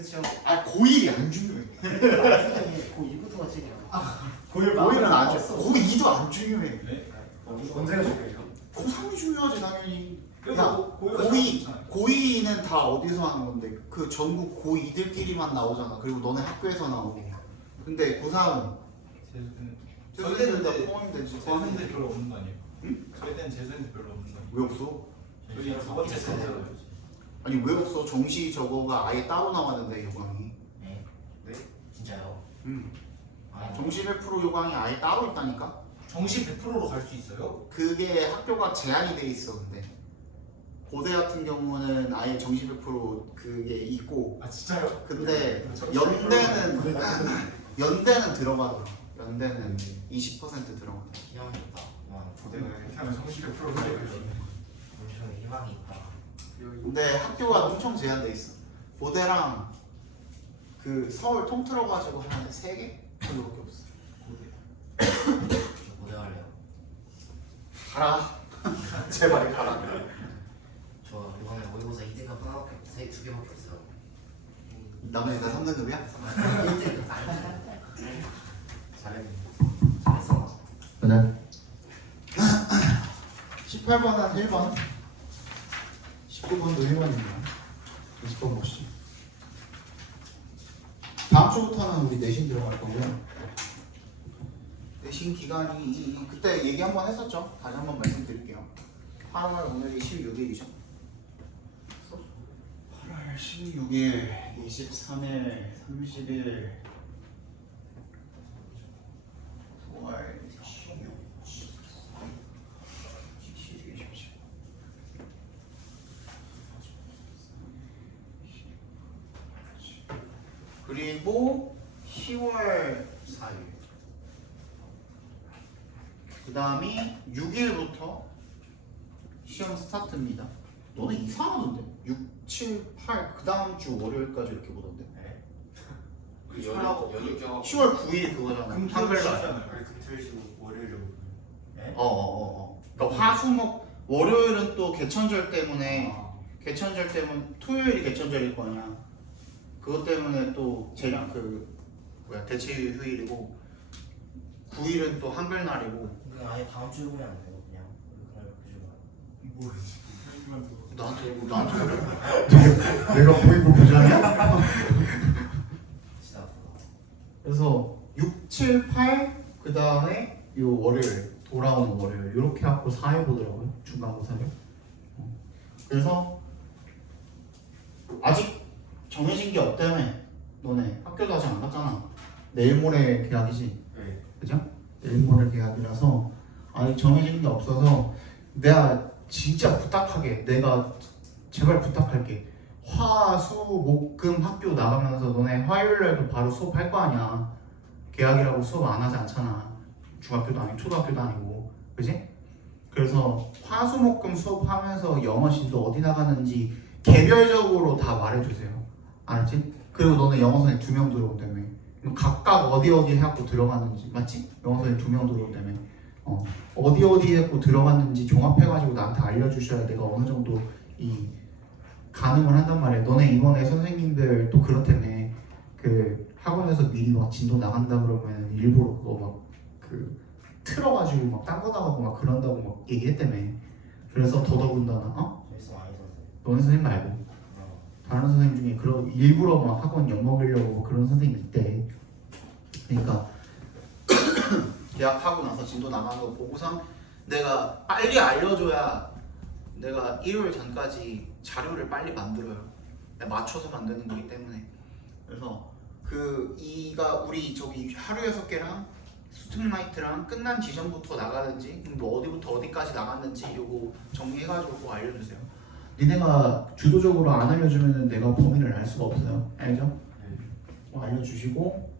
그쵸. 고1이 안 중요해. 고2부터가 책이야. 고1은 안 중요해. 고2도 안 중요해. 네? 언제가 중요해요? 고3이 중요하지 당연히. 그러니까 고2는 다 어디서 하는 건데 그 전국 고2들끼리만 나오잖아. 그리고 너네 학교에서 나오고. 근데 고3은 재수생들 다 포함되지. 재수생들 별로 없는 거 아니에요? 응? 저희 때는 재수생들 별로 없는 거 아니에요? 왜 없어? 저희 두 번째 세대잖아요. 아니 왜 없어? 정시 저거가 아예 따로 나왔는데 요강이. 네. 네? 진짜요? 정시 100% 요강이 아예 따로 있다니까? 정시 100%로 갈 수 있어요? 그게 학교가 제한이 돼 있어. 근데 고대 같은 경우는 아예 정시 100% 그게 있고. 아 진짜요? 근데 정시 연대는 들어가더라. 연대는 20% 들어가. 희망이 있다. 고대는 그냥 정시 100%로 가요. 저는 희망이 있다. 근데 학교가 엄청 제한돼 있어. 고대랑 그 서울 통틀어 가지고 한 3개 정도밖에 없어. 저 고대 할래요. 가라. 제발 가라. 저 이번에 모의고사 2등급 하나밖에 없어요. 2개밖에 없어요. 나머지 다 3등급이야? 1등급 아니야. 잘했네. 잘했어. 네. 18번은 1번, 19번도 1번입니다. 20번 보시죠. 다음 주부터는 우리 내신 들어갈 거고요. 내신 기간이 그때 얘기 한번 했었죠? 다시 한번 말씀드릴게요. 8월 오늘이 16일이죠? 8월 16일, 23일, 30일, 9월 16일. 그리고 10월 4일. 그 다음이 6일부터 시험 스타트입니다. 너네 이상하던데? 6, 7, 8, 그 다음 주 월요일까지 이렇게 보던데? 네. 연휴 10월 9일 그거잖아. 한글날. 금토일 쉬고 월요일로. 네? 그러니까 화수목 월요일은 또 개천절 때문에 개천절 때문에 토요일이 개천절일 거 아니야. 그것 때문에 또 재량 대체 휴일이고 9일은 또 한글날이고. 그냥 아예 다음 주로 보면 안 돼요. 그냥 그날 그 주로. 나한테 그래? 내가 보이고 부자냐? 진짜 아프다. 그래서 6, 7, 8 그 다음에 요 월요일 돌아오는 월요일 이렇게 하고 4회 보더라고요. 중간고사를. 그래서 아직 정해진 게 없다며. 너네 학교도 아직 안 갔잖아. 내일 모레 계약이지. 네. 그죠? 내일 모레 계약이라서 아직 정해진 게 없어서 내가 진짜 부탁하게 내가 제발 부탁할게. 화, 수, 목, 금 학교 나가면서 너네 화요일날도 바로 수업할 거 아니야. 계약이라고 수업 안 하지 않잖아. 중학교도 아니고 초등학교도 아니고. 그지? 그래서 화, 수, 목, 금 수업하면서 영어 진도 어디 나가는지 개별적으로 다 말해주세요. 알았지? 그리고 너네 영어 선생님 2명 들어온다며. 각각 어디 해갖고 들어갔는지 맞지? 영어 선생님 2명 들어온다며. 어디 해갖고 들어갔는지 종합해가지고 나한테 알려주셔야 내가 어느 정도 이 가늠을 한단 말이야. 너네 이번에 선생님들 또 그렇다며. 그 학원에서 미리 막 진도 나간다 그러면 일부러 그거 막 틀어가지고 막 딴 거 나가고 막 그런다고 막 얘기했다며. 그래서 더더군다나 저희서 많이 썼어요. 너네 선생님 말고 다른 선생님 중에 일부러 막 학원 엿먹이려고 뭐 그런 선생님이 있대. 그러니까 계약하고 나서 진도 나가는 거 보고서 내가 빨리 알려줘야 내가 일요일 전까지 자료를 빨리 만들어요. 맞춰서 만드는 거기 때문에. 그래서 이가 우리 저기 하루 6개랑 스팀라이트랑 끝난 지점부터 나가는지 뭐 어디부터 어디까지 나갔는지 요거 정리해가지고 꼭 알려주세요. 니네가 주도적으로 안 알려주면 내가 범위를 알 수가 없어요. 알죠? 알려주시고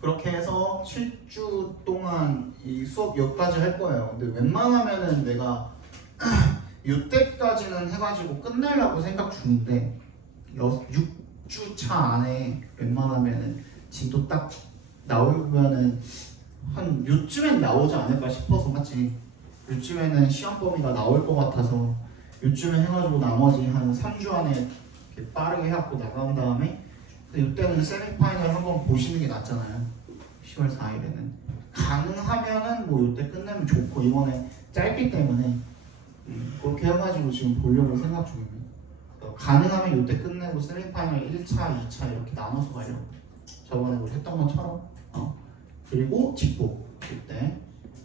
그렇게 해서 7주 동안 이 수업 여기까지 할 거예요. 근데 웬만하면은 내가 이때까지는 해가지고 끝내려고 생각 중인데 6주 차 안에 웬만하면은 진도 딱 나오면은 한 요쯤엔 나오지 않을까 싶어서. 맞지? 요쯤에는 시험 범위가 나올 것 같아서 요쯤에 해가지고 나머지 한 3주 안에 이렇게 빠르게 해갖고 나간 다음에 이때는 세미파이널 한번 보시는 게 낫잖아요. 10월 4일에는 가능하면은 뭐 이때 끝내면 좋고 이번에 짧기 때문에 그렇게 해가지고 지금 보려고 생각 중입니다. 가능하면 이때 끝내고 세미파이널 1차, 2차 이렇게 나눠서 가려고. 저번에 우리 했던 것처럼 그리고 직보 그때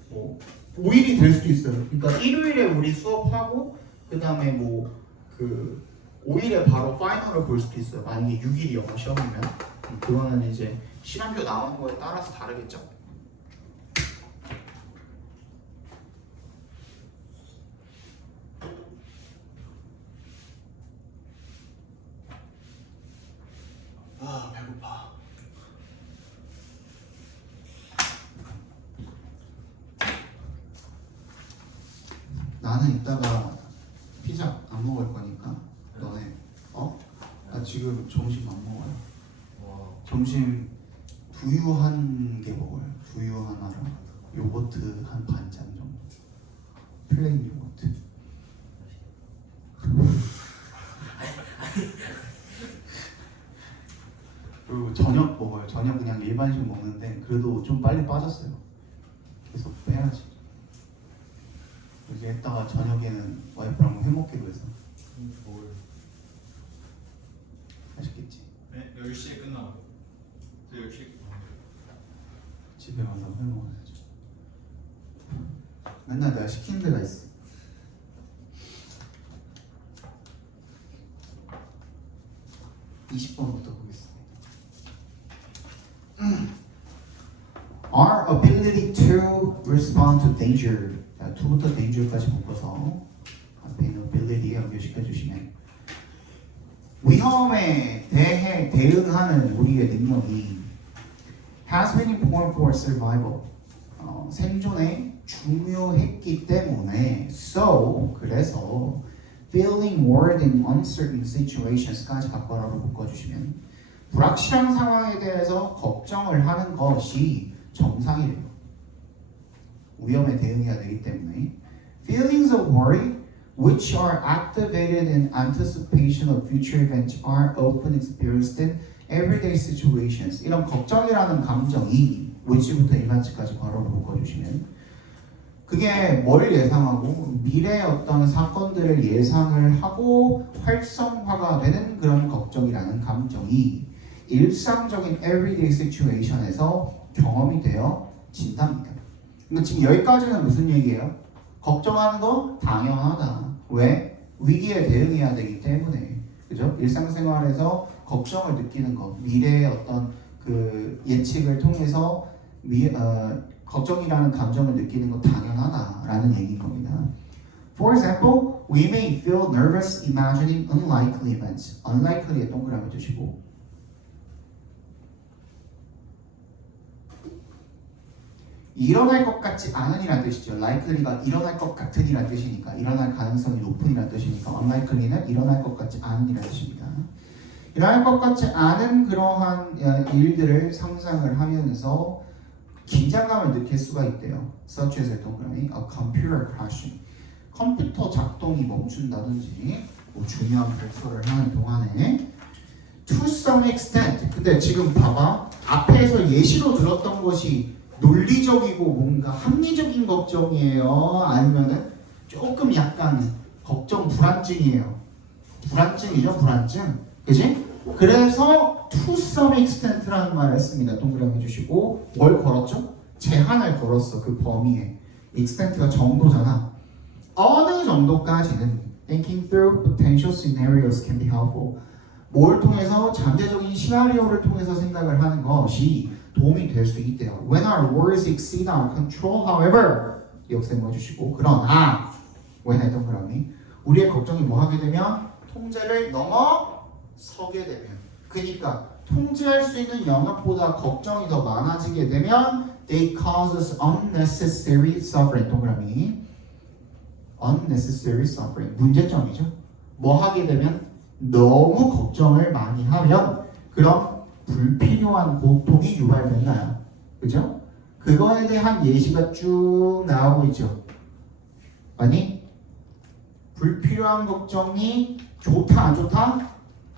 뭐 5일이 될 수도 있어요. 그러니까 일요일에 우리 수업하고 그 다음에 뭐 그 5일에 바로 파이널을 볼 수도 있어요. 만약에 6일이 영어 시험이면 그거는 이제 시간표 나오는 거에 따라서 다르겠죠. 아 배고파. 나는 이따가 피자 안 먹을 거니까 너네 나 지금 점심 안 먹어요. 와. 점심 두유 한 개 먹어요. 두유 하나랑 요거트 한 반잔 정도. 플레인 요거트. 그리고 저녁 먹어요. 저녁 그냥 일반식 먹는데 그래도 좀 빨리 빠졌어요. 계속 빼야지. 이제 이따가 저녁에는 와이프랑 해먹기로 해서 뭘? 맛있겠지. 네, 10시에 끝나고. 10시. 집에 가서 해먹어야죠. 맨날 내가 시키는 데가 있어. (20번부터) 보겠습니다. Our ability to respond to danger. 자, to부터 danger까지 묶어서 앞에 있는 ability 연결시켜 주시면 위험에 대해 대응하는 우리의 능력이 has been important for survival. 생존에 중요했기 때문에 그래서 feeling worried in uncertain situations까지 각괄호로 묶어주시면 불확실한 상황에 대해서 걱정을 하는 것이 정상이래요. 위험에 대응해야 되기 때문에 feelings of worry which are activated in anticipation of future events are often experienced in everyday situations. 이런 걱정이라는 감정이 which부터 일반치까지 괄호로 묶어주시면 그게 뭘 예상하고 미래의 어떤 사건들을 예상을 하고 활성화가 되는 그런 걱정이라는 감정이 일상적인 everyday situation에서 경험이 되어진답니다. 근데 지금 여기까지는 무슨 얘기예요? 걱정하는 거 당연하다. 왜? 위기에 대응해야 되기 때문에. 그죠? 일상생활에서 걱정을 느끼는 거, 미래의 어떤 그 예측을 통해서 걱정이라는 감정을 느끼는 거 당연하다라는 얘기인 겁니다. For example, we may feel nervous imagining unlikely events. unlikely에 동그라미 주시고 일어날 것 같지 않은이란 뜻이죠. likely가 일어날 것 같은이란 뜻이니까 일어날 가능성이 높은이란 뜻이니까 unlikely는 일어날 것 같지 않은이란 뜻입니다. 일어날 것 같지 않은 그러한 일들을 상상을 하면서 긴장감을 느낄 수가 있대요. such as 동그라미 a computer crashing. 컴퓨터 작동이 멈춘다든지 뭐 중요한 발표를 하는 동안에 to some extent. 근데 지금 봐봐. 앞에서 예시로 들었던 것이 논리적이고 뭔가 합리적인 걱정이에요? 아니면은 조금 약간 걱정 불안증이에요? 불안증이죠, 불안증. 그지? 그래서 to some extent라는 말을 했습니다. 동그라미 해주시고 뭘 걸었죠? 제한을 걸었어. 그 범위에. extent가 정도잖아. 어느 정도까지는 thinking through potential scenarios can be helpful. 뭘 통해서 잠재적인 시나리오를 통해서 생각을 하는 것이 도움이 될 수 있대요. When our worries exceed our control, however, 역셈 해주시고 그러나 when의 동그라미 우리의 걱정이 뭐 하게 되면 통제를 넘어서게 되면 그러니까 통제할 수 있는 영역보다 걱정이 더 많아지게 되면 they cause us unnecessary suffering. 동그라미 unnecessary suffering 문제점이죠. 뭐 하게 되면 너무 걱정을 많이 하면 그럼 불필요한 고통이 유발되나요? 그죠? 그거에 대한 예시가 쭉 나오고 있죠. 아니 불필요한 걱정이 좋다 안 좋다?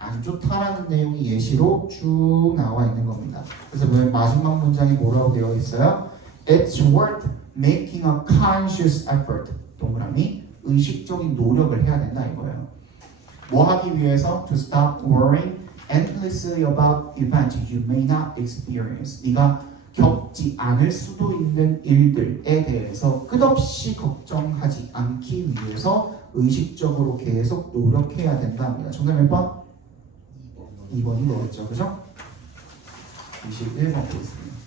안 좋다라는 내용이 예시로 쭉 나와 있는 겁니다. 그래서 맨 마지막 문장이 뭐라고 되어 있어요? It's worth making a conscious effort. 동그라미 의식적인 노력을 해야 된다 이거예요. 뭐 하기 위해서? To stop worrying endlessly about events you may not experience. 네가 겪지 않을 수도 있는 일들에 대해서 끝없이 걱정하지 않기 위해서 의식적으로 계속 노력해야 된답니다. 정답 몇 번? 2번이 되겠죠. 그죠? 21번 보겠습니다.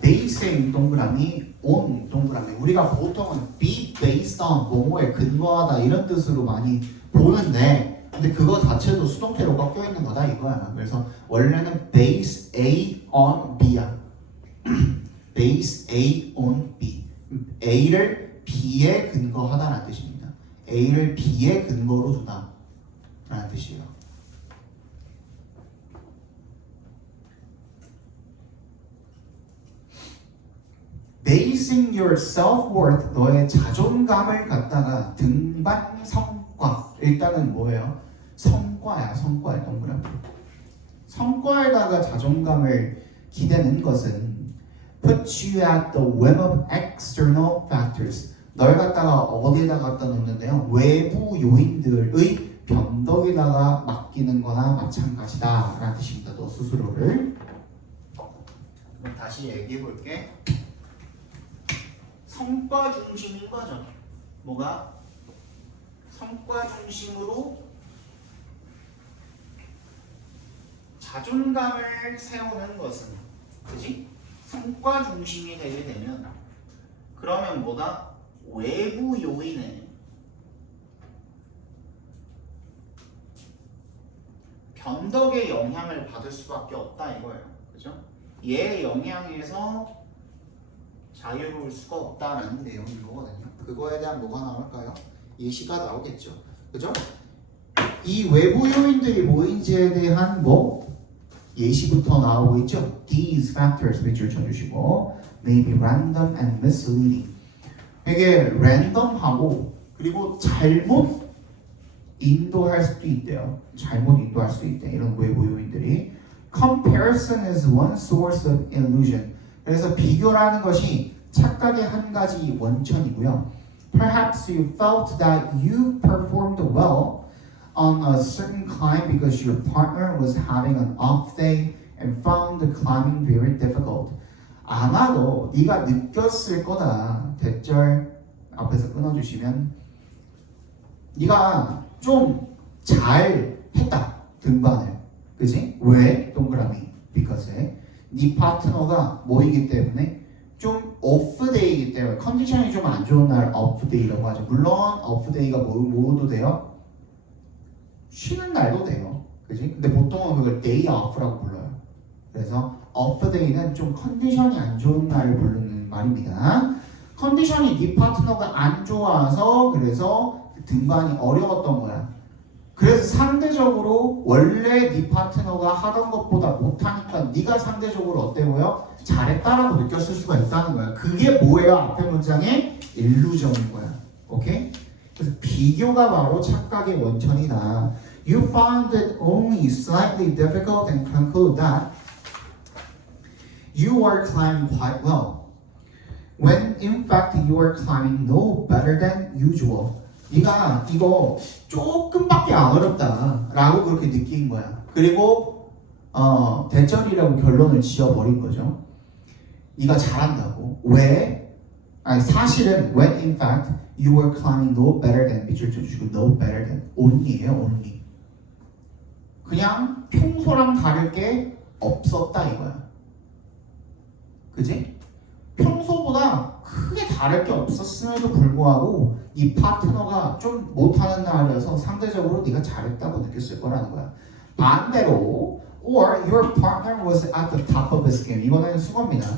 basing 동그라미 on 동그라미 우리가 보통은 be based on 뭐뭐에 근거하다 이런 뜻으로 많이 보는데 근데 그거 자체도 수동태로 꺾여 있는 거다 이거야. 그래서 원래는 base A on B야. base A on B. A를 B에 근거하다라는 뜻입니다. A를 B에 근거로 두다 라는 뜻이에요. basing your self-worth 너의 자존감을 갖다가 등반 성과 일단은 뭐예요? 성과야 성과야 동그라미 성과에다가 자존감을 기대는 것은 put you at the whim of external factors 널 갖다가 어디에다 갖다 놓는데요 외부 요인들의 변덕에다가 맡기는 거나 마찬가지다 라는 뜻입니다. 너 스스로를 그럼 다시 얘기해 볼게. 성과 중심인 거죠. 뭐가? 성과 중심으로 자존감을 세우는 것은 그지? 성과 중심이 되게 되면 그러면 뭐다? 외부 요인에 변덕의 영향을 받을 수밖에 없다 이거예요. 그죠? 얘의 영향에서 자유로울 수가 없다라는 내용인 거거든요. 그거에 대한 뭐가 나올까요? 예시가 나오겠죠. 그죠? 이 외부 요인들이 뭐인지에 대한 뭐 예시부터 나오고 있죠. These factors 밑줄 쳐주시고 may be random and misleading. 이게 랜덤하고 그리고 잘못 인도할 수도 있대요. 잘못 인도할 수도 있대. 이런 외부 요인들이. Comparison is one source of illusion. 그래서 비교라는 것이 착각의 한 가지 원천이고요. Perhaps you felt that you performed well on a certain climb because your partner was having an off day and found the climbing very difficult. 아마도 네가 느꼈을 거다. 대절 앞에서 끊어주시면 네가 좀 잘 했다. 등반을. 그지? 왜? 동그라미. because 네 파트너가 뭐이기 때문에 좀 오프데이이기 때문에 컨디션이 좀 안 좋은 날 오프데이라고 하죠. 물론 오프데이가 뭐도 돼요? 쉬는 날도 돼요. 그지? 근데 보통은 그걸 day off라고 불러요. 그래서 오프데이는 좀 컨디션이 안 좋은 날을 부르는 말입니다. 컨디션이 네 파트너가 안 좋아서 그래서 등반이 어려웠던 거야. 그래서 상대적으로 원래 네 파트너가 하던 것보다 못하니까 네가 상대적으로 어때 보여? 잘했다라고 느꼈을 수가 있다는 거야. 그게 뭐예요? 앞에 문장의 일루전인 거야. 오케이? 그래서 비교가 바로 착각의 원천이다. You found it only slightly difficult and conclude that you are climbing quite well. When in fact you are climbing no better than usual. 네가 이거 조금밖에 안 어렵다 라고 그렇게 느낀 거야. 그리고 대절이라고 결론을 지어버린 거죠. 네가 잘한다고. 왜? 아니 사실은 when in fact you were climbing no better than 밑줄 쳐주시고 no better than only예요. only. 그냥 평소랑 다를 게 없었다 이거야. 그지? 평소보다 크게 다를 게 없었음에도 불구하고 이 파트너가 좀 못하는 날이어서 상대적으로 네가 잘했다고 느꼈을 거라는 거야. 반대로 or your partner was at the top of his game. 이거는 수거입니다.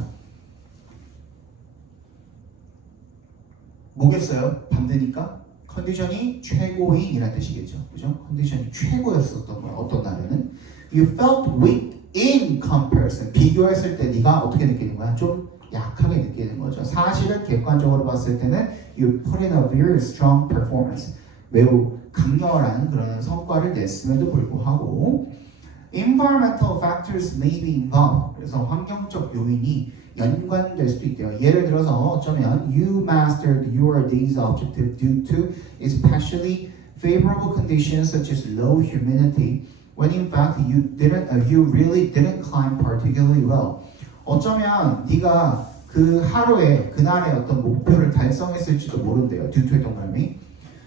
뭐겠어요? 반대니까 컨디션이 최고인이라는 뜻이겠죠. 그죠? 컨디션이 최고였었던 거야. 어떤 날에는 you felt weak in comparison. 비교했을 때 네가 어떻게 느끼는 거야? 좀 약하게 느끼는 거죠. 사실은 객관적으로 봤을 때는 you put in a very strong performance. 매우 강렬한 그런 성과를 냈음에도 불구하고 environmental factors may be involved. 그래서 환경적 요인이 연관될 수도 있대요. 예를 들어서 어쩌면 you mastered your day's objective due to especially favorable conditions such as low humidity when in fact you really didn't climb particularly well. 어쩌면 네가 그 하루에 그날의 어떤 목표를 달성했을지도 모른대요. due to의 동그라미.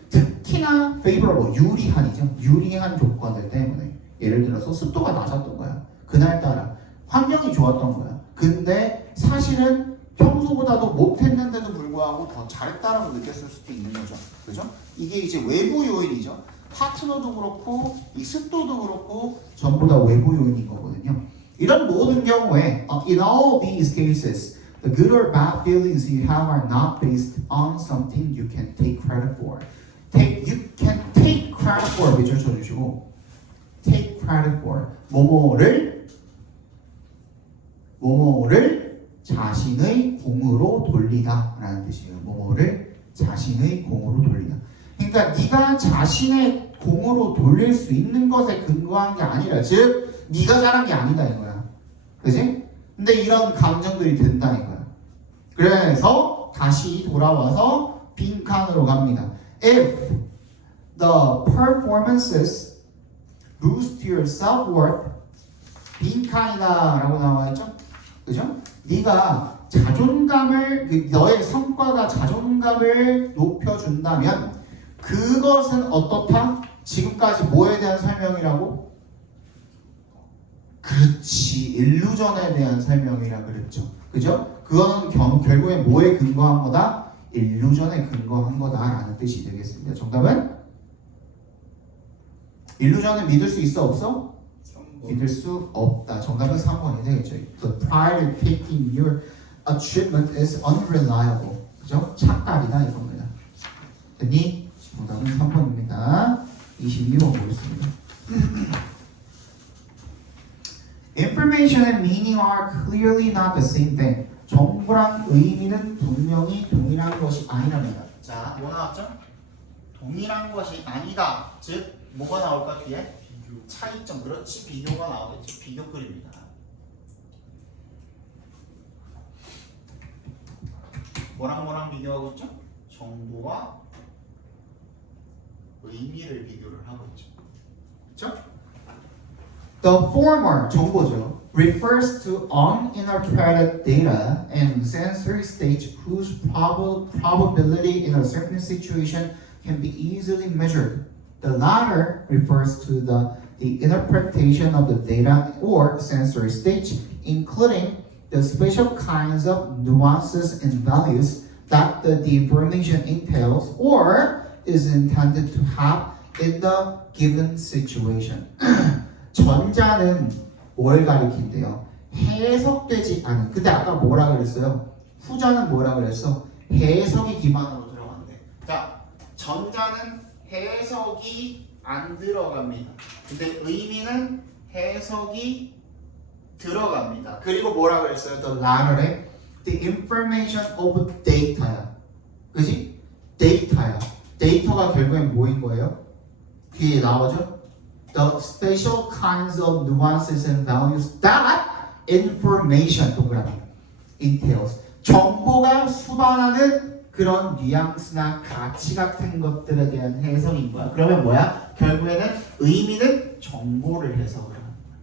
특히나 favorable 유리한이죠. 유리한 조건들 때문에. 예를 들어서 습도가 낮았던 거야. 그날따라 환경이 좋았던 거야. 근데 사실은 평소보다도 못했는데도 불구하고 더 잘했다라고 느꼈을 수도 있는 거죠. 그죠? 이게 이제 외부 요인이죠. 파트너도 그렇고 이 습도도 그렇고 전부 다 외부 요인인 거거든요. 이런 모든 경우에 in all these cases, the good or bad feelings you have are not based on something you can take credit for. You can take credit for 밑줄 쳐주시고 take credit for 뭐뭐를 자신의 공으로 돌리다 라는 뜻이에요. 뭐뭐를 자신의 공으로 돌리다. 그러니까 네가 자신의 공으로 돌릴 수 있는 것에 근거한 게 아니라 즉 네가 잘한 게 아니다 이거야. 그지? 근데 이런 감정들이 든다는 거야. 그래서 다시 돌아와서 빈칸으로 갑니다. If the performances boost your self-worth 빈칸이다 라고 나와있죠? 그죠? 네가 자존감을 너의 성과가 자존감을 높여준다면 그것은 어떻다? 지금까지 뭐에 대한 설명이라고? 그렇지 일루전에 대한 설명이라 그랬죠. 그죠? 그거는 결국에 뭐에 근거한 거다? 일루전에 근거한 거다라는 뜻이 되겠습니다. 정답은? 일루전을 믿을 수 있어 없어? 믿을 수 없다. 정답은 3번이 되겠죠. The pride taking your achievement is unreliable. 그죠? 착각이다 이겁니다. 됐니? 정답은 3번입니다. 22번 보겠습니다. Information and meaning are clearly not the same thing. 정보랑 의미는 분명히 동일한 것이 아니랍니다. 자, 뭐 나왔죠? 동일한 것이 아니다. 즉, 뭐가 나올까 뒤에? 비교. 차이점. 그렇지, 비교가 나오겠죠. 비교글입니다. 뭐랑 비교하고 있죠? 정보와 의미를 비교를 하고 있죠. 그렇죠? The former, 정보죠. refers to uninterpreted data and sensory states whose probability in a certain situation can be easily measured. The latter refers to the interpretation of the data or sensory states, including the special kinds of nuances and values that the information entails or is intended to have in the given situation. 전자는 뭘 가리킨대요? 해석되지 않은. 근데 아까 뭐라 그랬어요? 후자는 뭐라 그랬어? 해석이 기반으로 들어간대. 자, 전자는 해석이 안 들어갑니다. 근데 의미는 해석이 들어갑니다. 그리고 뭐라 그랬어요? The latter에 the information of data야. 그지? 데이터야. 데이터가 결국엔 뭐인 거예요? 뒤에 나오죠? The special kinds of nuances and values that information 동그라미 entails. 정보가 수반하는 그런 뉘앙스나 가치 같은 것들에 대한 해석인 거야. 그러면 뭐야? 결국에는 의미는 정보를 해석을 하는 거야.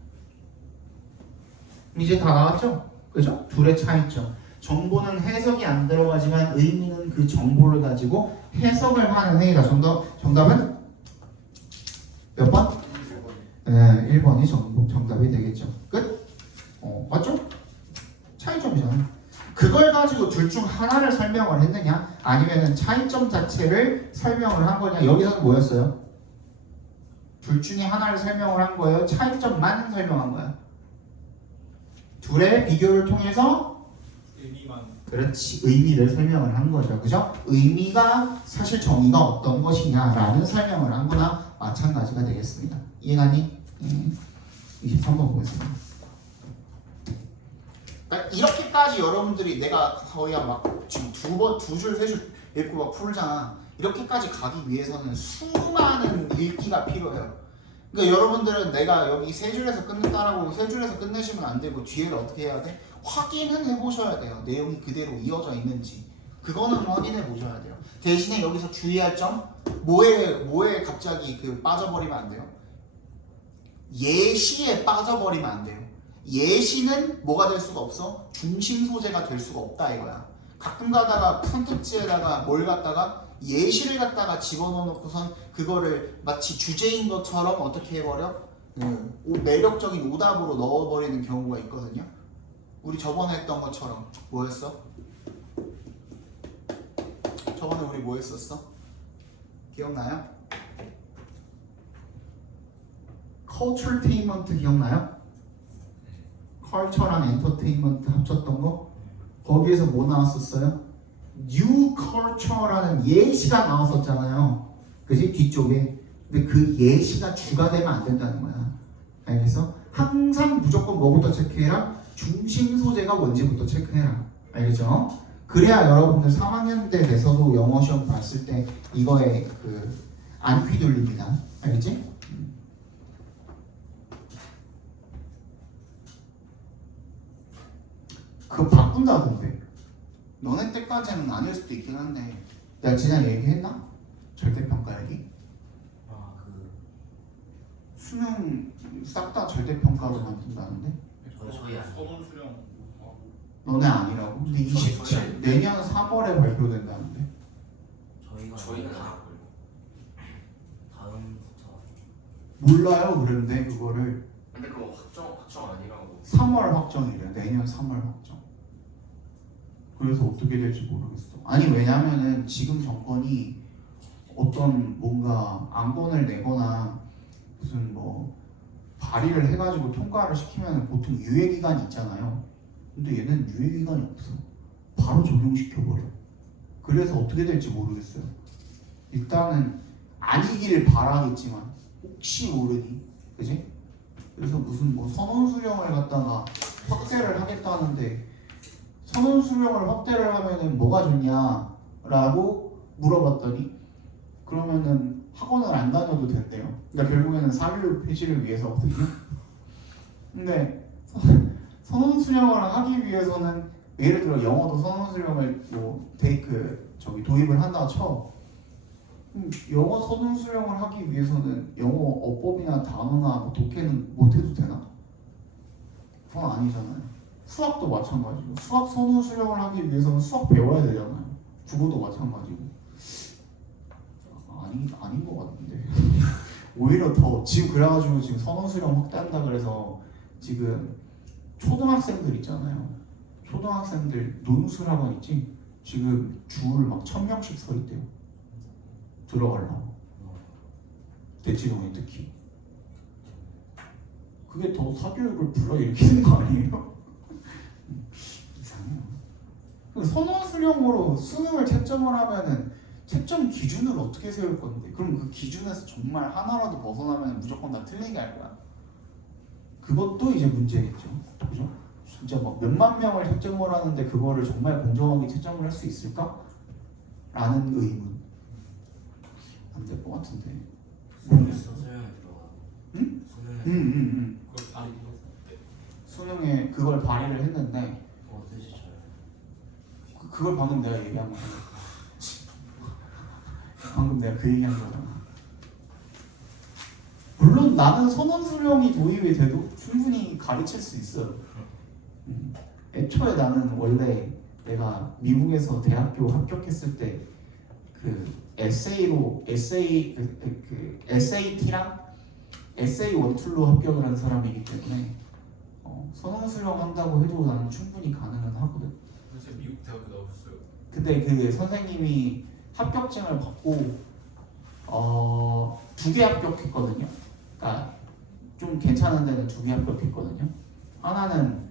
이제 다 나왔죠? 그죠? 둘의 차이점. 정보는 해석이 안 들어가지만 의미는 그 정보를 가지고 해석을 하는 행위다. 정답은 몇 번? 네, 1번이 정답이 되겠죠. 끝? 맞죠? 차이점이잖아. 그걸 가지고 둘 중 하나를 설명을 했느냐 아니면 차이점 자체를 설명을 한 거냐. 여기서는 뭐였어요? 둘 중에 하나를 설명을 한 거예요? 차이점만 설명한 거야? 둘의 비교를 통해서 의미만. 그렇지, 의미를 설명을 한 거죠. 그죠? 의미가 사실 정의가 어떤 것이냐라는 설명을 한 거나 마찬가지가 되겠습니다. 이해가니? 23번 보겠습니다. 그러니까 이렇게까지 여러분들이 내가 거의 막 지금 두 줄, 세 줄 읽고 막 풀잖아. 이렇게까지 가기 위해서는 수많은 읽기가 필요해요. 그러니까 여러분들은 내가 여기 세 줄에서 끝낸다라고 세 줄에서 끝내시면 안 되고 뒤에를 어떻게 해야 돼? 확인은 해보셔야 돼요. 내용이 그대로 이어져 있는지. 그거는 확인해 보셔야 돼요. 대신에 여기서 주의할 점, 뭐에 갑자기 그 빠져버리면 안 돼요. 예시에 빠져버리면 안 돼요. 예시는 뭐가 될 수가 없어? 중심 소재가 될 수가 없다 이거야. 가끔 가다가 선택지에다가 뭘 갖다가 예시를 갖다가 집어넣어놓고선 그거를 마치 주제인 것처럼 어떻게 해버려? 매력적인 오답으로 넣어버리는 경우가 있거든요. 우리 저번에 했던 것처럼 뭐였어? 저번에 우리 뭐 했었어? 기억나요? culturetainment 기억나요? culture랑 entertainment 합쳤던 거? 거기에서 뭐 나왔었어요? new culture라는 예시가 나왔었잖아요. 그지? 뒤쪽에. 근데 그 예시가 주가 되면 안 된다는 거야. 알겠어? 항상 무조건 뭐부터 체크해라? 중심 소재가 뭔지부터 체크해라. 알겠죠? 그래야 여러분들 3학년 때 돼서도 영어 시험 봤을 때 이거에 그 안 휘둘립니다. 알겠지? 그거 바꾼다던데. 너네 때까지는 아닐 수도 있긴 한데 내가 지난 얘기했나? 절대평가 얘기? 아그 수능 싹 다 절대평가로 만든다는데? 저희 아니에요. 서론 수령. 너네 아니라고? 근데 27 내년 3월에 발표된다는데? 저희가 다음부터 몰라요 그런데 그거를 근데 그거 확정 아니라고. 3월 확정이래요. 내년 3월 확정. 그래서 어떻게 될지 모르겠어. 아니 왜냐면은 지금 정권이 어떤 뭔가 안건을 내거나 무슨 뭐 발의를 해가지고 통과를 시키면 보통 유예기간이 있잖아요. 근데 얘는 유예기간이 없어. 바로 적용시켜버려. 그래서 어떻게 될지 모르겠어요. 일단은 아니기를 바라겠지만 혹시 모르니 그지? 그래서 무슨 뭐 선원 수령을 갖다가 확대를 하겠다는데 선원 수령을 확대를 하면은 뭐가 좋냐라고 물어봤더니 그러면은 학원을 안 다녀도 된대요. 그러니까 결국에는 사교육 폐지를 위해서거든요. 근데 선원 수령을 하기 위해서는 예를 들어 영어도 선원 수령을 뭐 도입을 한다 쳐. 영어 선원 수령을 하기 위해서는 영어 어법이나 단어나 뭐 독해는 못해도 되나? 그건 아니잖아요. 수학도 마찬가지고 수학 선원 수령을 하기 위해서는 수학 배워야 되잖아요. 국어도 마찬가지고. 아닌 것 같은데. 오히려 더 지금 그래가지고 지금 선원 수령 확대한다 그래서 지금 초등학생들 있잖아요. 초등학생들 논술학원 있지? 지금 줄 막 1000명씩 서 있대요. 들어가려고. 대치동에 특히. 그게 더 사교육을 불러일으키는 거 아니에요? 이상해요. 선원 수령으로 수능을 채점을 하면은 채점 기준을 어떻게 세울 건데? 그럼 그 기준에서 정말 하나라도 벗어나면 무조건 다 틀리게 할 거야? 그것도 이제 문제겠죠. 그죠? 진짜 막 몇만 명을 채점을 하는데 그거를 정말 공정하게 채점을 할 수 있을까? 라는 의문. 안 될 것 같은데. 수능에 들어가. 응? 수능에 그걸 발의. 수능에 그걸 발의를 했는데 어떻게 쳐요? 그걸 방금 내가 얘기한 거야. 방금 내가 그 얘기한 거잖아. 물론 나는 선원 수령이 도입이 돼도 충분히 가르칠 수 있어요. 애초에 나는 원래 내가 미국에서 대학교 합격했을 때 그 SAT랑 SA 원툴로 합격을 한 사람이기 때문에 선원 수령 한다고 해도 나는 충분히 가능은 하거든. 선생님 미국 대학교 나오셨어요? 근데 그 선생님이 합격증을 받고 2개 합격했거든요. 그러니까 좀 괜찮은 데는 2개 합격했거든요. 하나는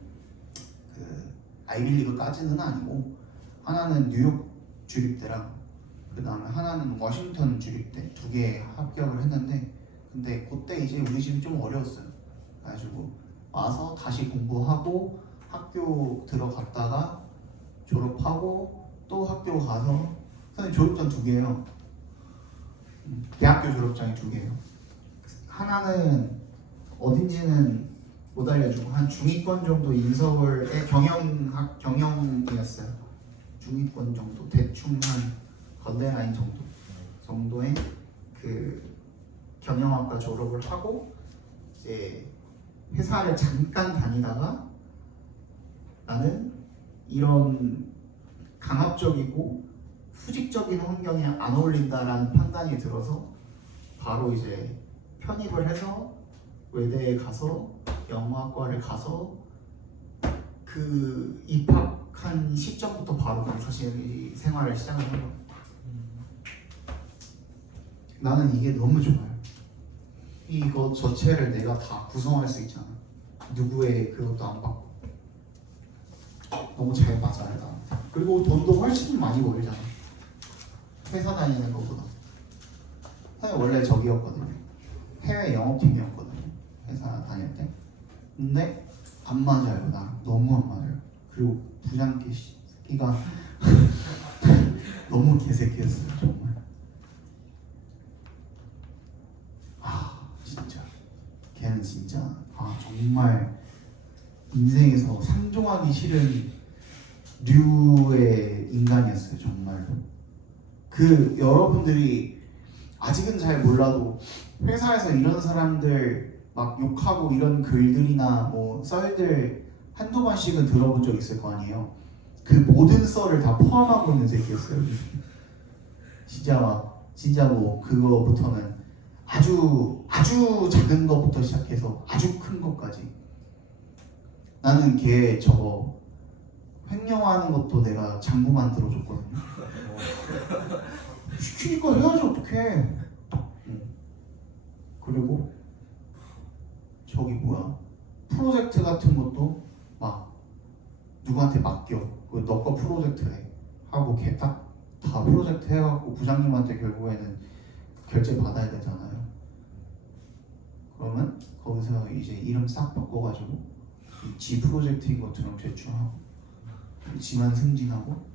그 아이빌리그까지는 아니고 하나는 뉴욕 주립대랑 그 다음에 하나는 워싱턴 주립대 2개 합격을 했는데 근데 그때 이제 우리 집이 좀 어려웠어요. 그래가지고 와서 다시 공부하고 학교 들어갔다가 졸업하고 또 학교 가서 선생님 졸업전 2개예요. 대학교 졸업장이 2개예요. 하나는 어딘지는 못 알려주고 한 중위권 정도 인서울의 경영이었어요. 중위권 정도 대충 한 건대라인 정도의 그 경영학과 졸업을 하고 이제 회사를 잠깐 다니다가 나는 이런 강압적이고 수직적인 환경에 안 어울린다라는 판단이 들어서 바로 이제 편입을 해서 외대에 가서 영어학과를 가서 그 입학한 시점부터 바로 사실 생활을 시작을 한 거예요. 나는 이게 너무 좋아요. 이거 전체를 내가 다 구성할 수 있잖아. 누구의 그것도 안 받고 너무 잘 맞아요 나한테. 그리고 돈도 훨씬 많이 벌잖아. 회사 다니는 것보다. 사실 원래 저기였거든요. 해외 영업팀이었거든요. 회사 다닐 때. 근데 안 맞아요 나랑. 너무 안 맞아요. 그리고 부장 새끼가 너무 개새끼였어요 정말. 진짜 걔는 진짜 정말 인생에서 상종하기 싫은 류의 인간이었어요 정말로. 그 여러분들이 아직은 잘 몰라도 회사에서 이런 사람들 막 욕하고 이런 글들이나 뭐 썰들 한두 번씩은 들어본 적 있을 거 아니에요. 그 모든 썰을 다 포함하고 있는 새끼였어요. 진짜 뭐 그거부터는 아주 작은 것부터 시작해서 아주 큰 것까지. 나는 걔 저거 횡령하는 것도 내가 장부 만들어줬거든요. 시키니까 해야지 어떡해. 그리고 저기 뭐야 프로젝트 같은 것도 막 누구한테 맡겨. 너 거 프로젝트 해 하고 걔 딱 다 프로젝트 해갖고 부장님한테 결국에는 결제 받아야 되잖아요. 그러면 거기서 이제 이름 싹 바꿔가지고 지 프로젝트인 것처럼 제출하고 지만 승진하고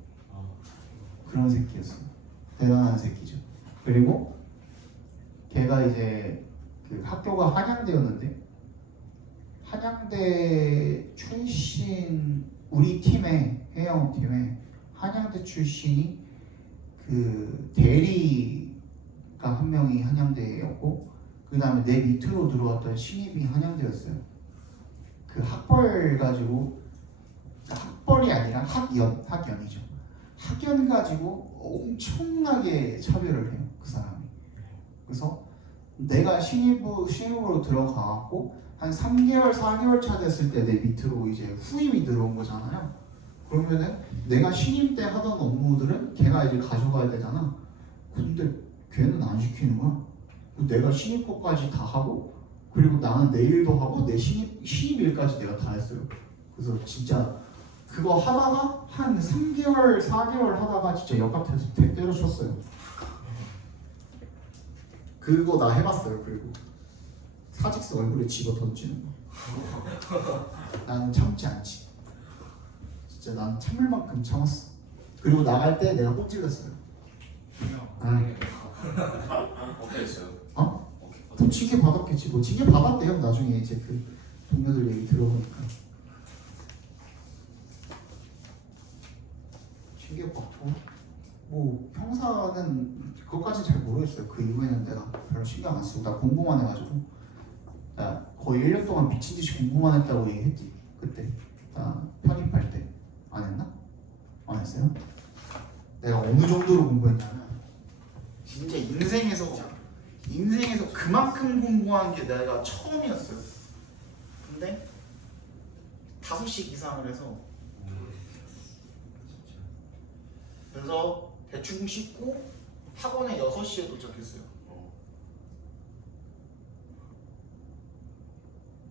그런 새끼였어요. 대단한 새끼죠. 그리고 걔가 이제 그 학교가 한양대였는데 한양대 출신 우리 팀에 해영 팀에 한양대 출신이 그 대리가 한 명이 한양대였고 그 다음에 내 밑으로 들어왔던 신입이 한양대였어요. 그 학벌 가지고 학벌이 아니라 학연이죠. 학연 가지고 엄청나게 차별을 해요 그 사람이. 그래서 내가 신입으로 들어가고 한 3개월 4개월 차 됐을 때 내 밑으로 이제 후임이 들어온 거잖아요. 그러면은 내가 신입 때 하던 업무들은 걔가 이제 가져가야 되잖아. 근데 걔는 안 시키는 거야. 내가 신입 거까지 다 하고 그리고 나는 내 일도 하고 내 신입 일까지 내가 다 했어요. 그래서 진짜 그거 하다가 한 3개월 4개월 하다가 진짜 역 같아서 때려쳤어요. 그거 나 해봤어요. 그리고 사직서 얼굴에 집어 던지는 거. 나는 참지 않지. 진짜 난 참을 만큼 참았어. 그리고 나갈 때 내가 꼭 찔렀어요. 어땠어요? 어? 뭐 징계 받았겠지. 뭐 징계 받았대요. 나중에 이제 그 동료들 얘기 들어보니까 징계 받고 뭐 형사는 그것까지 잘 모르겠어요. 그 이후에는 내가 별로 신경 안 쓰고 나 공부만 해가지고 나 거의 1년 동안 미친 듯이 공부만 했다고 얘기했지. 그때 나 편입할 때 안 했나? 안 했어요? 내가 어느 정도로 공부했냐면 진짜 인생에서 그만큼 공부한 게 내가 처음이었어요. 근데 5시 이상을 해서 그래서 대충 씻고 학원에 6시에 도착했어요.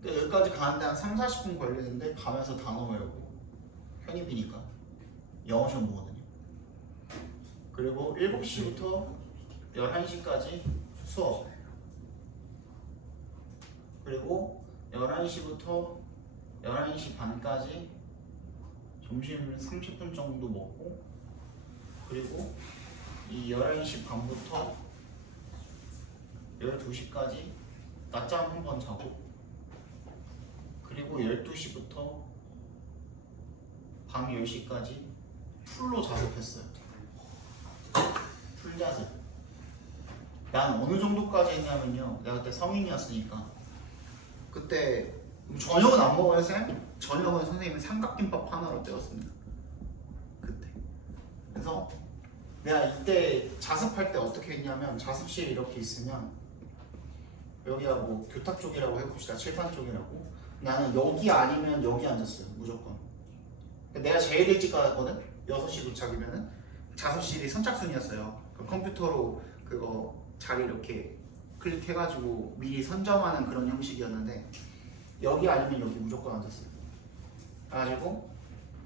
근데 여기까지 가는데 한 3, 40분 걸리는데 가면서 단어 외우고 편입이니까 영어 시험 보거든요. 그리고 7시부터 11시까지 수업. 그리고 11시부터 11시 반까지 점심 30분 정도 먹고 그리고 이 11시 반부터 12시까지 낮잠 한 번 자고 그리고 12시부터 밤 10시까지 풀로 자습했어요. 풀자습. 난 어느 정도까지 했냐면요. 내가 그때 성인이었으니까 그때 저녁은 안 먹어요, 쌤? 저녁은 선생님이 삼각김밥 하나로 때웠습니다. 그때. 그래서 내가 이때 자습할 때 어떻게 했냐면 자습실이 이렇게 있으면 여기가 뭐 교탁 쪽이라고 해봅시다. 칠판 쪽이라고. 나는 여기 아니면 여기 앉았어요. 무조건. 내가 제일 일찍 가거든. 6시 도착이면은 자습실이 선착순이었어요. 컴퓨터로 그거 자리 이렇게 클릭해가지고 미리 선점하는 그런 형식이었는데 여기 아니면 여기 무조건 앉았어요. 그래가지고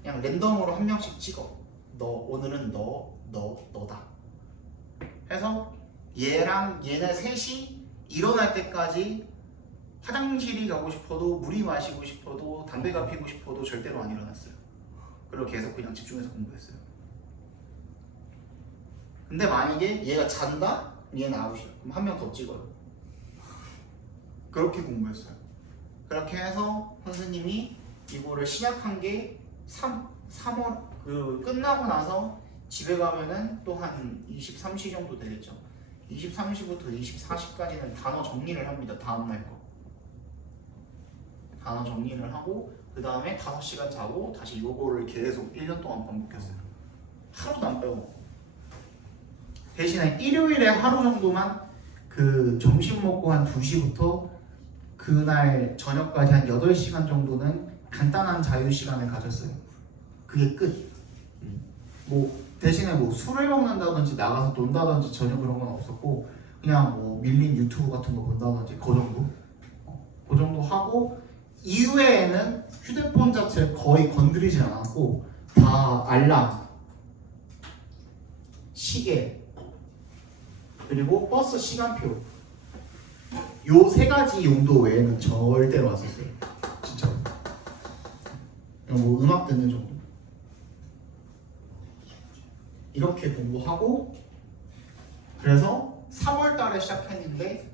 그냥 랜덤으로 한 명씩 찍어. 너 오늘은 너다. 해서 얘랑 얘네 셋이 일어날 때까지 화장실이 가고 싶어도 물이 마시고 싶어도 담배가 피고 싶어도 절대로 안 일어났어요. 그리고 계속 그냥 집중해서 공부했어요. 근데 만약에 얘가 잔다? 얘는 아웃이야. 그럼 한 명 더 찍어요. 그렇게 공부했어요. 그렇게 해서 선생님이 이거를 시작한 게 3월 그 끝나고 나서 집에 가면은 또 한 23시 정도 되겠죠. 23시부터 24시까지는 단어 정리를 합니다. 다음날 거. 단어 정리를 하고 그 다음에 5시간 자고 다시 요거를 계속 1년 동안 반복했어요. 하루도 안 빼고. 대신에 일요일에 하루 정도만 그 점심 먹고 한 2시부터 그날 저녁까지 한 8시간 정도는 간단한 자유시간을 가졌어요. 그게 끝. 뭐 대신에 뭐 술을 먹는다든지 나가서 논다든지 전혀 그런 건 없었고 그냥 뭐 밀린 유튜브 같은 거 본다든지 그 정도. 그 정도 하고 이후에는 휴대폰 자체를 거의 건드리지 않았고 다 알람, 시계, 그리고 버스 시간표 요 3가지 용도 외에는 절대로 안 썼어요. 진짜. 그냥 뭐 음악 듣는 정도. 이렇게 공부하고 그래서 3월 달에 시작했는데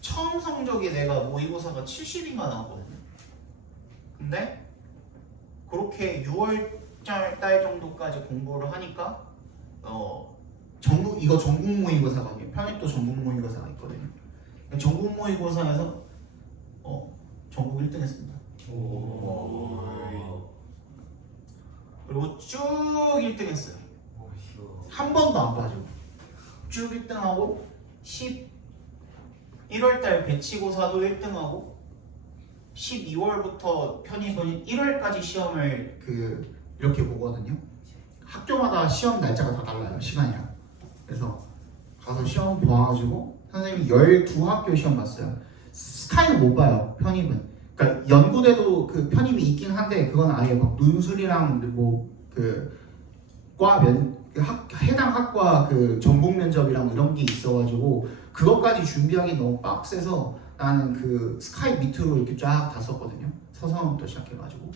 처음 성적이 내가 모의고사가 70인가 나왔거든요. 근데 그렇게 6월 달 정도까지 공부를 하니까 이거 전국 모의고사가 아니에요. 편입도 전국 모의고사가 있거든요. 전국 모의고사에서 전국 1등 했습니다. 그리고 쭉 1등 했어요. 한 번도 안 빠지고 쭉 1등하고 11월달 배치고사도 1등하고 12월부터 편입은 1월까지 시험을 이렇게 보거든요. 학교마다 시험 날짜가 다 달라요. 시간이랑. 그래서 가서 시험 봐가지고 선생님이 12학교 시험 봤어요. 스카이는 못 봐요. 편입은. 그러니까 연구대도 그 편입이 있긴 한데 그건 아예 막 논술이랑 뭐 해당 학과 그 전공 면접이랑 이런 게 있어가지고 그것까지 준비하기 너무 빡세서 나는 그 스카이 밑으로 이렇게 쫙 다 썼거든요. 서성부터 시작해가지고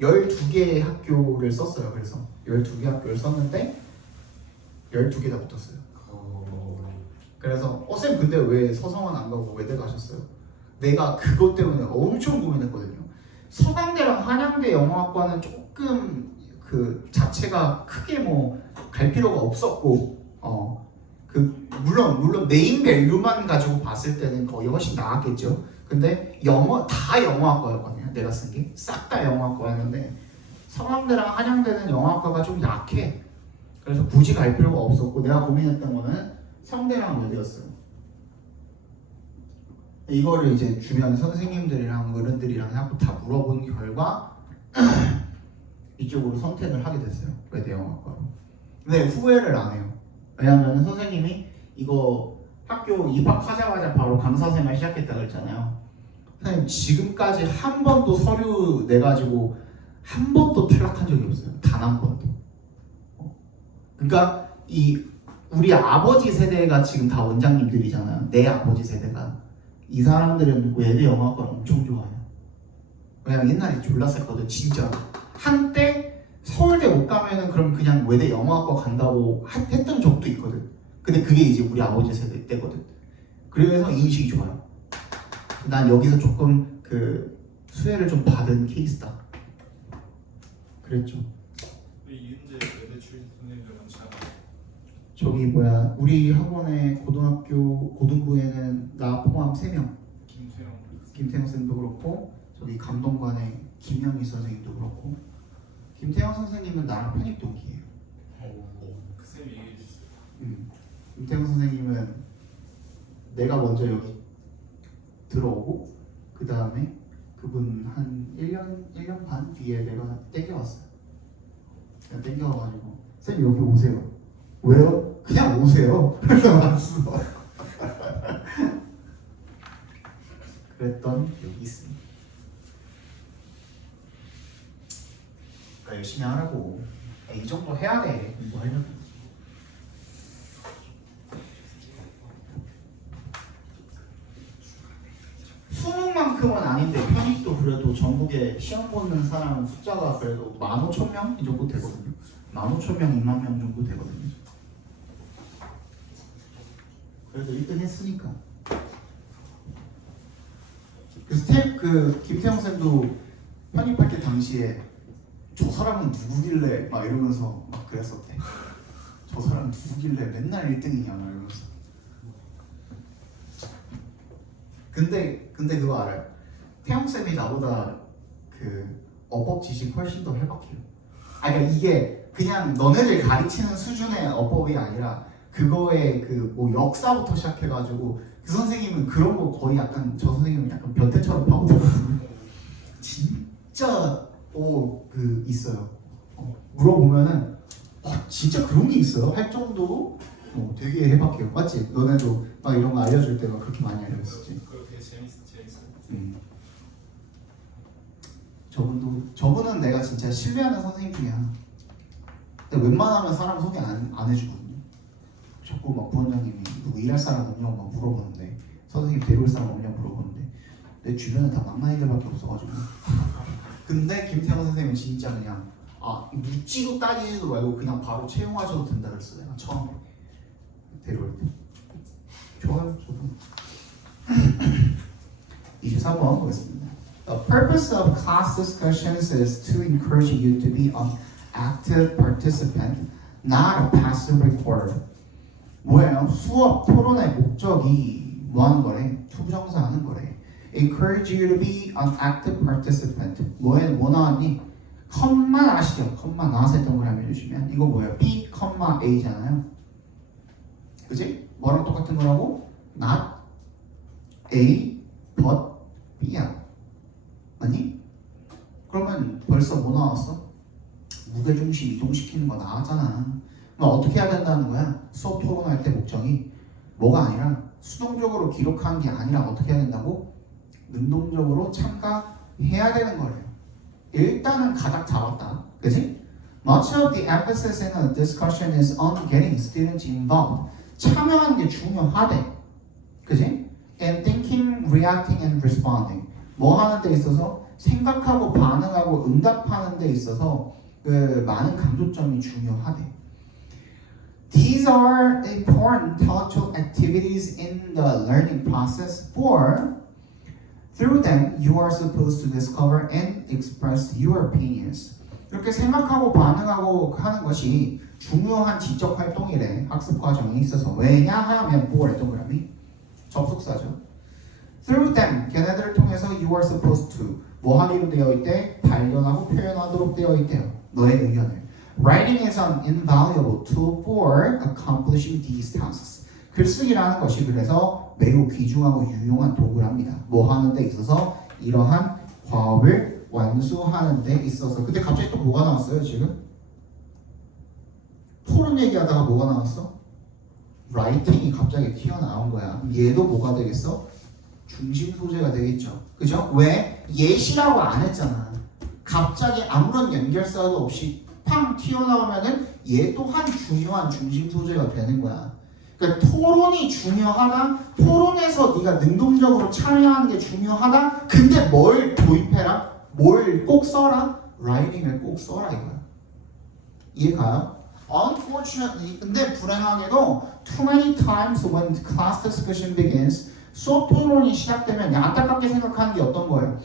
12개의 학교를 썼어요. 그래서 12개 학교를 썼는데 12개 다 붙었어요. 그래서 쌤 근데 왜 서성은 안 가고 외대 가셨어요? 내가 그것 때문에 엄청 고민했거든요. 서강대랑 한양대 영어학과는 조금 그 자체가 크게 뭐 갈 필요가 없었고 물론 네임 밸류만 가지고 봤을 때는 거의 훨씬 나았겠죠. 근데 다 영어학과였거든요. 내가 쓴 게 싹 다 영어학과였는데 서강대랑 한양대는 영어학과가 좀 약해. 그래서 굳이 갈 필요가 없었고 내가 고민했던 거는 성대랑 외대였어요. 이거를 이제 주변 선생님들이랑 어른들이랑 하고 다 물어본 결과 이쪽으로 선택을 하게 됐어요. 외대 영어학과로. 근데 후회를 안 해요. 왜냐하면 선생님이 이거 학교 입학하자마자 바로 강사생활 시작했다 그랬잖아요. 선생님 지금까지 한 번도 서류 내가지고 한 번도 탈락한 적이 없어요. 단 한 번도. 그러니까 우리 아버지 세대가 지금 다 원장님들이잖아요. 내 아버지 세대가. 이 사람들은 외대 영어학과를 엄청 좋아해요. 왜냐면 옛날에 졸랐었거든. 진짜 한때 서울대 못 가면은 그럼 그냥 외대 영어학과 간다고 했던 적도 있거든. 근데 그게 이제 우리 아버지 세대 때거든. 그래서 인식이 좋아요. 난 여기서 조금 그 수혜를 좀 받은 케이스다. 그랬죠. 이은재 외대 출신 선생님들 많지 않아요? 저기 뭐야 우리 학원의 고등학교 고등부에는 나 포함 3명. 김태형 쌤도 그렇고 저기 감독관의 김영희 선생님도 그렇고 김태형 선생님은 나랑 편입 동기예요. 그 쌤이 얘기해 주셨어요. 김태형 선생님은 내가 먼저 여기 들어오고 그 다음에 그분 한 1년 반 뒤에 내가 땡겨왔어요. 그냥 땡겨와가지고 쌤 여기 오세요. 왜요? 그냥 오세요. 그래서 왔어. 그랬던 기억이 있습니다. 그러니까 열심히 하라고. 이 정도 해야 돼 공부하려면. 수능만큼은 아닌데 편입도 그래도 전국에 시험 보는 사람 숫자가 그래도 15,000명 이 정도 되거든요. 15,000명, 2만 명 정도 되거든요. 그래도 1등 했으니까. 그 김태형 쌤도 편입할 때 당시에 저 사람은 누구길래 막 이러면서 막 그랬었대. 저 사람 누구길래 맨날 1등이냐 막 이러면서. 근데 그거 알아요? 태형 쌤이 나보다 그 어법 지식 훨씬 더 해박해요. 그러니까 이게 그냥 너네들 가르치는 수준의 어법이 아니라 그거의 그 뭐 역사부터 시작해가지고 그 선생님은 그런 거 거의 약간 저 선생님은 약간 변태처럼 파고들거든요. 진짜 그 있어요. 물어보면은 진짜 그런 게 있어요? 할 정도로 되게 해박해요. 맞지? 너네도 막 이런 거 알려줄 때가 그렇게 많이 알려줬지. 그거 되게 재밌어요. 저분은 내가 진짜 신뢰하는 선생님 중에 하나. 근데 웬만하면 사람 소개 안 해주거든요. 자꾸 막 부원장님이 누구 일할 사람 없냐고 막 물어보는데 선생님 데려올 사람 없냐고 물어보는데 내 주변에 다 망나이들밖에 없어가지고. 근데 김태형 선생님은 진짜 그냥 묻지도 따지지도 말고 그냥 바로 채용하셔도 된다 그랬어요. 내가 처음에 데려올 때. 좋아요, 저도. 24번 보겠습니다. The purpose of class discussions is to encourage you to be an active participant, not a passive reporter. 뭐예요? 수업 토론의 목적이 뭐 하는 거래? 투부정사 하는 거래. Encourage you to be an active participant. 뭐 나왔니? 컴만 아시죠? 컴만 나와서 동그라미 해주시면 이거 뭐예요? B, A잖아요. 그지? 뭐랑 똑같은 거라고? Not A, but B야. 아니? 그러면 벌써 뭐 나왔어? 무게중심 이동시키는 거 나왔잖아. 그럼 어떻게 해야 된다는 거야? 수업 토론할 때 목적이 뭐가 아니라 수동적으로 기록하는 게 아니라 어떻게 해야 된다고? 능동적으로 참가해야 되는 거래요. 일단은 가닥 잡았다. 그치? Much of the emphasis in a discussion is on getting students involved. 참여하는 게 중요하대. 그치? And thinking, reacting, and responding. 뭐 하는 데 있어서 생각하고 반응하고 응답하는 데 있어서 그 많은 강조점이 중요하대. These are important intellectual activities in the learning process for through them you are supposed to discover and express your opinions. 이렇게 생각하고 반응하고 하는 것이 중요한 지적 활동이래. 학습 과정에 있어서. 왜냐하면 for 동그라미 접속사죠. Through them 걔네들을 통해서 you are supposed to 뭐 하기로 되어 있대? 발견하고 표현하도록 되어 있대요. 너의 의견을. Writing is an invaluable tool for accomplishing these tasks. 글쓰기라는 것이 그래서 매우 귀중하고 유용한 도구랍니다. 뭐 하는 데 있어서? 이러한 과업을 완수하는 데 있어서. 근데 갑자기 또 뭐가 나왔어요 지금? 토론 얘기하다가 뭐가 나왔어? 라이팅이 갑자기 튀어나온 거야. 얘도 뭐가 되겠어? 중심 소재가 되겠죠. 그죠? 왜? 예시라고 안 했잖아. 갑자기 아무런 연결사도 없이 팡 튀어나오면은 얘 또한 중요한 중심 소재가 되는 거야. 그러니까 토론이 중요하다. 토론에서 네가 능동적으로 참여하는 게 중요하다. 근데 뭘 도입해라? 뭘 꼭 써라? 라이팅을 꼭 써라 이거야. 이해가요? Unfortunately, 근데 불행하게도 too many times when class discussion begins, 수업 토론이 시작되면 안타깝게 생각하는 게 어떤 거예요?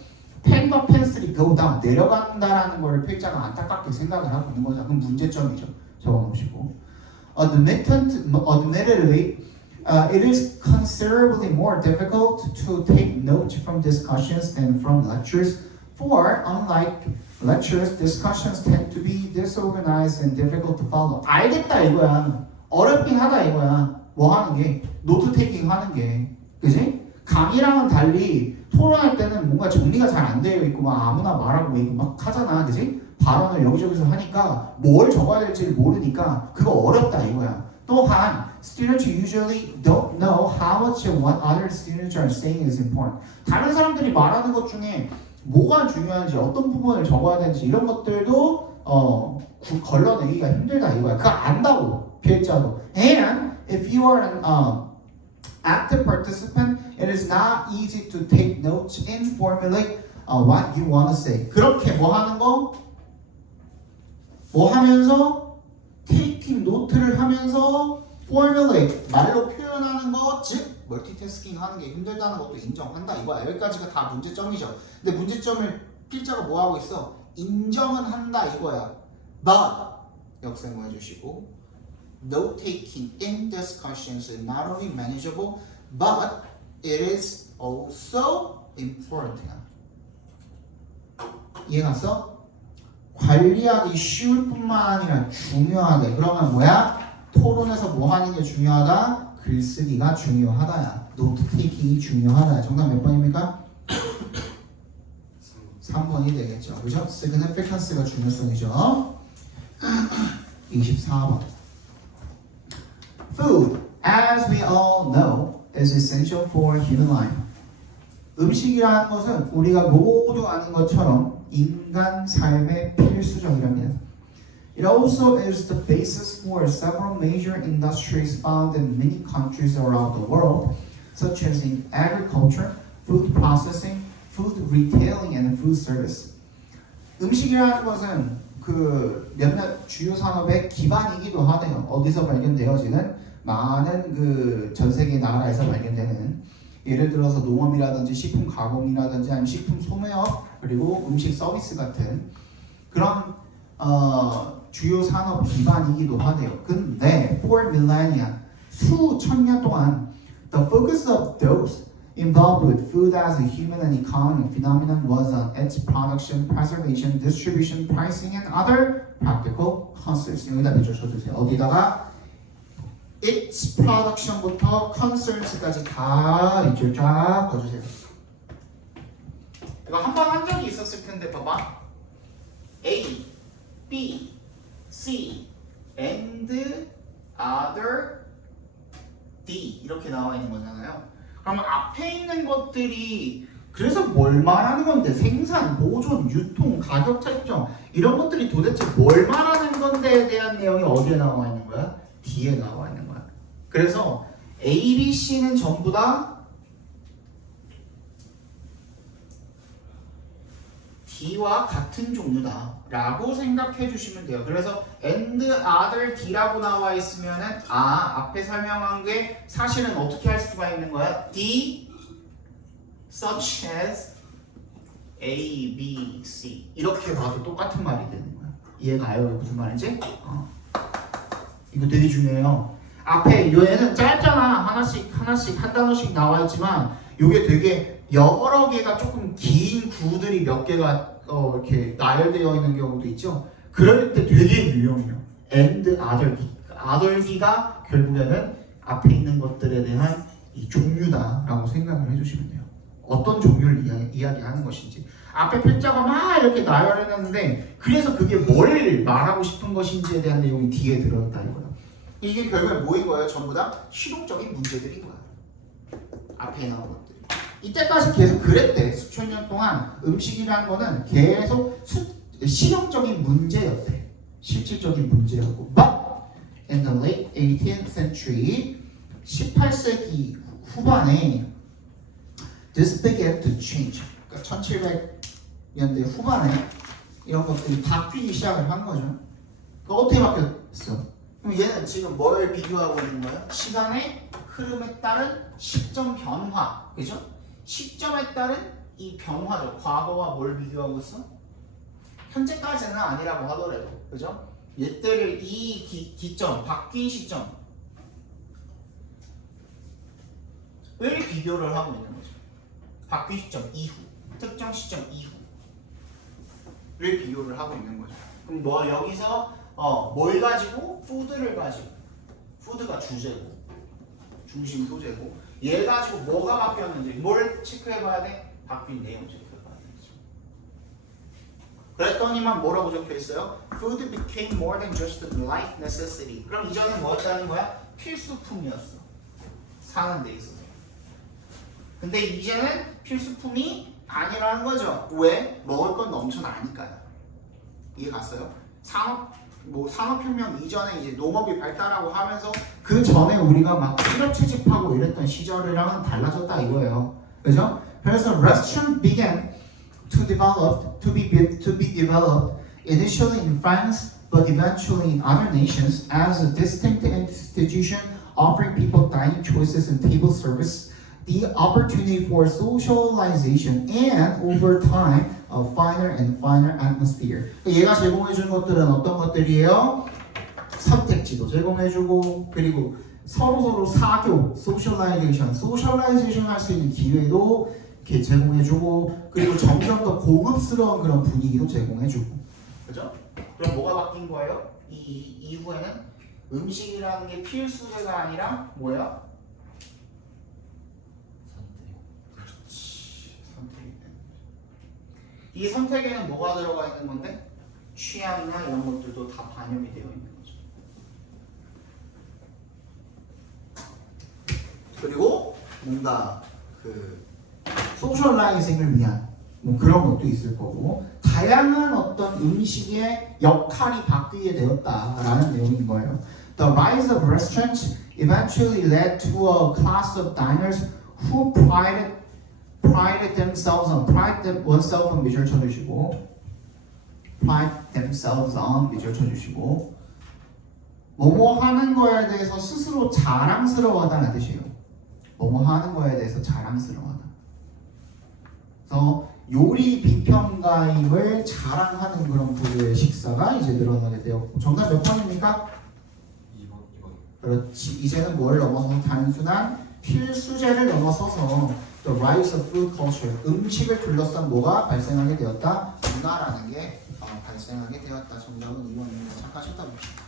펜과 펜슬이 go down, 내려간다라는 걸 필자가 안타깝게 생각을 하고 있는 거죠. 그럼 문제점이죠. 적어놓으시고. Admittedly, it is considerably more difficult to take notes from discussions than from lectures. For unlike lectures, discussions tend to be disorganized and difficult to follow. 알겠다 이거야. 어렵긴 하다 이거야. 뭐 하는 게? 노트 테이킹 하는 게. 그지? 강의랑은 달리 토론할 때는 뭔가 정리가 잘 안 되어 있고 막 아무나 말하고 있고 막 하잖아. 그지? 발언을 여기저기서 하니까 뭘 적어야 될지를 모르니까 그거 어렵다 이거야. 또한 students usually don't know how much of what other students are saying is important. 다른 사람들이 말하는 것 중에 뭐가 중요한지 어떤 부분을 적어야 되는지 이런 것들도 걸러내기가 힘들다 이거야. 그거 안다고 필자도. And if you are an active participant, it is not easy to take notes and formulate what you want to say. 그렇게 뭐 하는 거? 뭐 하면서 taking 노트를 하면서 formulate 말로 표현하는 거, 즉 멀티태스킹 하는 게 힘들다는 것도 인정한다 이거야. 여기까지가 다 문제점이죠. 근데 문제점을 필자가 뭐 하고 있어? 인정은 한다 이거야. But 역세모 해주시고 note taking in discussions is not only manageable, but it is also important. 이해갔어? 관리하기 쉬울 뿐만 아니라 중요하대. 그러면 뭐야? 토론에서 뭐 하는 게 중요하다? 글쓰기가 중요하다야. 노트 테이킹이 중요하다. 정답 몇 번입니까? 3번이 되겠죠. 그죠? significance가 중요성이죠. 24번. Food, as we all know, is essential for human life. 음식이라는 것은 우리가 모두 아는 것처럼 인간 삶의 필수적이랍니다. It also is the basis for several major industries found in many countries around the world, such as in agriculture, food processing, food retailing, and food service. 음식이라는 것은 그 몇몇 주요 산업의 기반이기도 하네요. 어디서 발견되어지는 많은 그 전 세계 나라에서 발견되는 예를 들어서 농업이라든지 식품 가공이라든지 아니면 식품 소매업 그리고 음식 서비스 같은 그런 주요 산업 기반이기도 하대요. 근데 for millennia 수천 년 동안 the focus of those involved with food as a human and economic phenomenon was on its production, preservation, distribution, pricing, and other practical concerns. 여기다 붙여주세요. 어디다가 its production부터 concerns까지 다 밑줄 쫙 그어주세요. 이거 한 번 한 적이 있었을 텐데 봐봐. A, B, C, and other D 이렇게 나와 있는 거잖아요. 그러면 앞에 있는 것들이 그래서 뭘 말하는 건데 생산, 보존, 유통, 가격 책정 이런 것들이 도대체 뭘 말하는 건데에 대한 내용이 어디에 나와 있는 거야? D에 나와 있는 거야. 그래서 A, B, C는 전부 다 D와 같은 종류다 라고 생각해 주시면 돼요. 그래서 and other D라고 나와 있으면은 앞에 설명한 게 사실은 어떻게 할 수가 있는 거야? D such as A, B, C 이렇게 봐도 똑같은 말이 되는 거야. 이해가요? 무슨 말인지? 이거 되게 중요해요. 앞에 얘는 짧잖아. 하나씩 한 단어씩 나와 있지만 이게 되게 여러 개가 조금 긴 구들이 몇 개가 이렇게 나열되어 있는 경우도 있죠. 그럴 때 되게 유용해요. and other D. other D가 결국에는 앞에 있는 것들에 대한 이 종류다라고 생각을 해주시면 돼요. 어떤 종류를 이야기하는 것인지. 앞에 필자가 막 이렇게 나열해놨는데 그래서 그게 뭘 말하고 싶은 것인지에 대한 내용이 뒤에 들어있다 이거예요. 이게 결국에 뭐인 거예요? 전부 다 실용적인 문제들인 거야. 앞에 나온 것들이. 이때까지 계속 그랬대. 수천 년 동안 음식이라는 거는 계속 실용적인 문제였대. 실질적인 문제였고. But in the late 18th century, 18세기 후반에 this began to change. 그러니까 1700년대 후반에 이런 것들이 바뀌기 시작을 한 거죠. 그러니까 어떻게 바뀌었어? 그럼 얘는 지금 뭘 비교하고 있는 거예요? 시간의 흐름에 따른 시점 변화, 그죠? 시점에 따른 이 변화죠. 과거와 뭘 비교하고 있어? 현재까지는 아니라고 하더라도, 그죠? 얘들을 이 기점, 바뀐 시점 을 비교를 하고 있는 거죠. 바뀐 시점 이후, 특정 시점 이후를 비교를 하고 있는 거죠. 그럼 뭐 여기서 뭘 가지고? 푸드를 가지고. 푸드가 주제고, 중심 소재고. 얘 가지고 뭐가 바뀌었는지 뭘 체크해봐야 돼? 바뀐 내용 체크해봐야 되죠. 그랬더니만 뭐라고 적혀있어요? Food became more than just a life necessity. 그럼 이전에 뭐였다는 거야? 필수품이었어. 사는 데 있어서. 근데 이제는 필수품이 아니라는 거죠. 왜? 먹을 건 넘쳐나니까요. 이해 갔어요? 산업혁명 이전에 이제 농업이 발달하고 하면서 그 전에 우리가 막 실업 채집하고 이랬던 시절이랑은 달라졌다 이거예요. 그죠? 그래서 restaurant began to be developed initially in France, but eventually in other nations as a distinct institution offering people dining choices and table service, the opportunity for socialization, and over time, a finer and finer atmosphere. 얘가 제공해주는 것들은 어떤 것들이에요? 선택지도 제공해주고, 그리고 서로 사교, 소셜라이제이션 할 수 있는 기회도 이렇게 제공해주고, 그리고 점점 더 고급스러운 그런 분위기도 제공해주고, 그죠? 그럼 뭐가 바뀐 거예요? 이 이후에는 음식이라는 게 필수제가 아니라 뭐야? 이 선택에는 뭐가 들어가 있는 건데? 취향이나 이런 것들도 다 반영이 되어 있는 거죠. 그리고 뭔가 그 소셜라이징을 위한 뭐 그런 것도 있을 거고, 다양한 어떤 음식의 역할이 바뀌게 되었다라는 내용인 거예요. The rise of restaurants eventually led to a class of diners who pride oneself on 미절 쳐주시고, pride themselves on 미절 쳐주시고, 뭐뭐 하는 거에 대해서 스스로 자랑스러워하다는 뜻이에요. 뭐뭐 하는 거에 대해서 자랑스러워하다. 그래서 요리 비평가임을 자랑하는 그런 부류의 식사가 이제 늘어나게 되었고, 정답 몇 번입니까? 2번. 그렇지. 이제는 뭘 넘어서 단순한 필수제를 넘어서서 The rise of food culture, 음식을 둘러싼 뭐가 발생하게 되었다? 문화라는 게 발생하게 되었다. 정답은 2번입니다. 잠깐 쉬었다 봅시다.